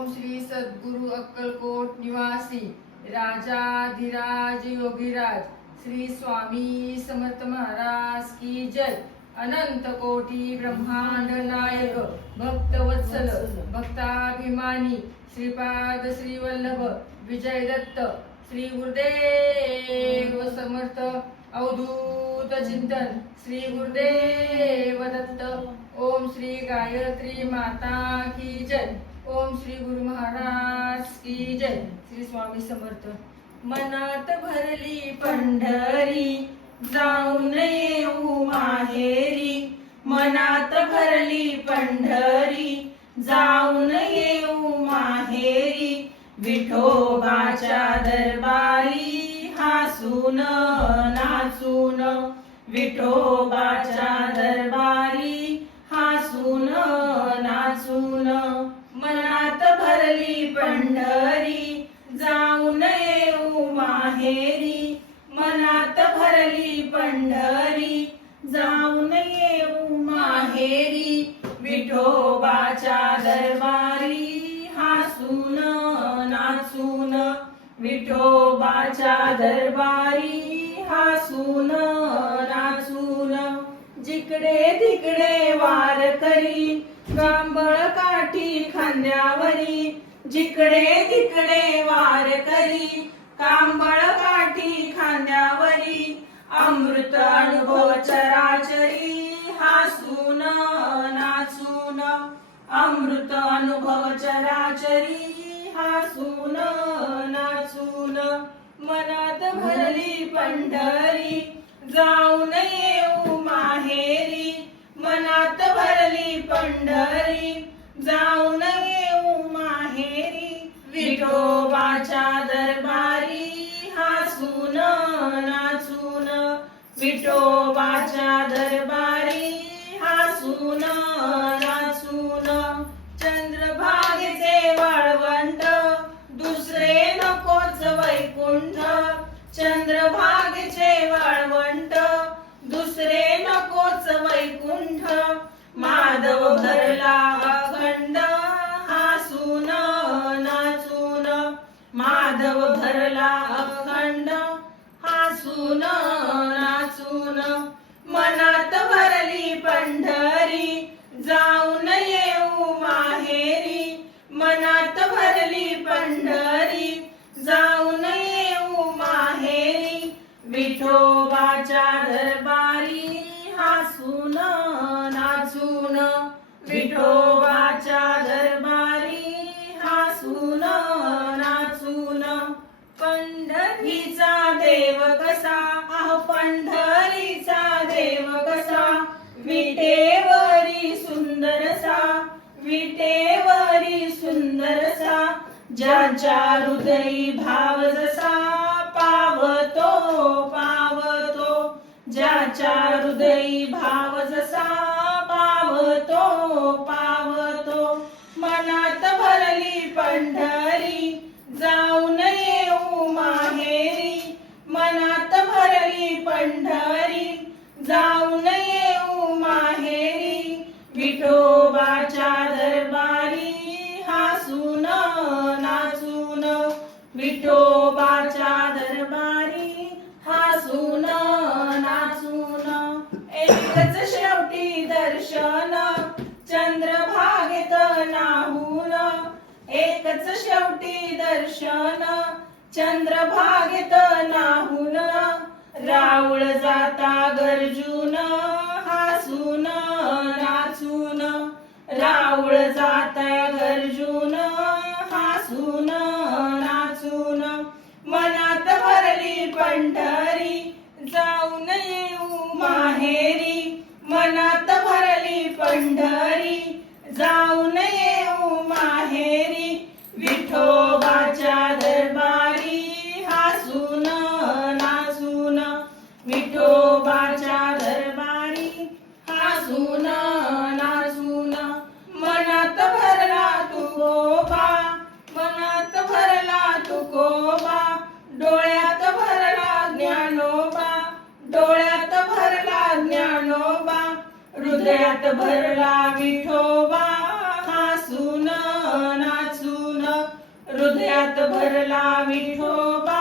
ओम श्री सद्गुरु अक्कलकोट निवासी राजाधिराज योगीराज श्री स्वामी समर्थ महाराज की जय. अनंत कोटी ब्रह्मांड नायक भक्त वत्सल भक्ताभिमानी श्रीपाद श्री वल्लभ विजय दत्त श्री गुरुदेव समर्थ अवधूत चिंतन श्री गुरुदेव दत्त. ओम श्री गायत्री माता की जय. ओम श्री गुरु महाराज की जय. श्री स्वामी समर्थ. मनात भरली पंढरी जाऊन येऊ माहेरी. मनात भरली पंढरी जाऊन येऊ माहेरी. विठोबाच्या दरबारी हासून नाचून विठोबाच्या दरबारी माहेरी मनात भरली पंढरी. जाऊन येऊ माहेरी विठोबाच्या दरबारी. हसून नाचून विठोबाच्या दरबारी. हसून नाचून जिकडे तिकडे वार करी. गांबळ काठी खांद्यावरी जिकडे तिकडे वार करी. कांबळ काठी खांद्यावरी अमृत अनुभव चराचरी हासून नाचून. अमृत अनुभव चराचरी हासून नाचून. मनात भरली पंढरी जाऊन येऊ माहेरी. मनात भरली पंढरी जाऊन येऊ माहेरी. विठो विठोबाच्या दरबारी हासून नाचून चंद्रभागेचे वाळवंट दुसरे नकोच वैकुंठ चंद्रभागेचे वाळवंट दुसरे नकोच वैकुंठ माधव भरला अखंड हासून नाचून माधव भरला अखंड हासून असून मनात भरली पंढरी जाऊन येऊ माहेरी. मनात भरली पंढरी जाऊन येऊ माहेरी. विठोबाच्या दरबार सुंदरसा विटेवरी सुंदरसा ज्याच्या हृदयी भाव जसा पावतो पावतो ज्याच्या हृदयी भाव जसा विठोबाच्या दरबारी हसून नाचून विठोबाच्या दरबारी हसून नाचून. एकच शेवटी दर्शन चंद्रभागेत नाहून. एकच शेवटी दर्शन चंद्रभागेत नाहून. राऊळ जाता गरजून अर्जुन गरजून हसून नाचून मनात भरली पंढरी जाऊन येऊ माहेरी मनात हृदयात भरला विठोबा. हसून नाचून हृदयात भरला विठोबा.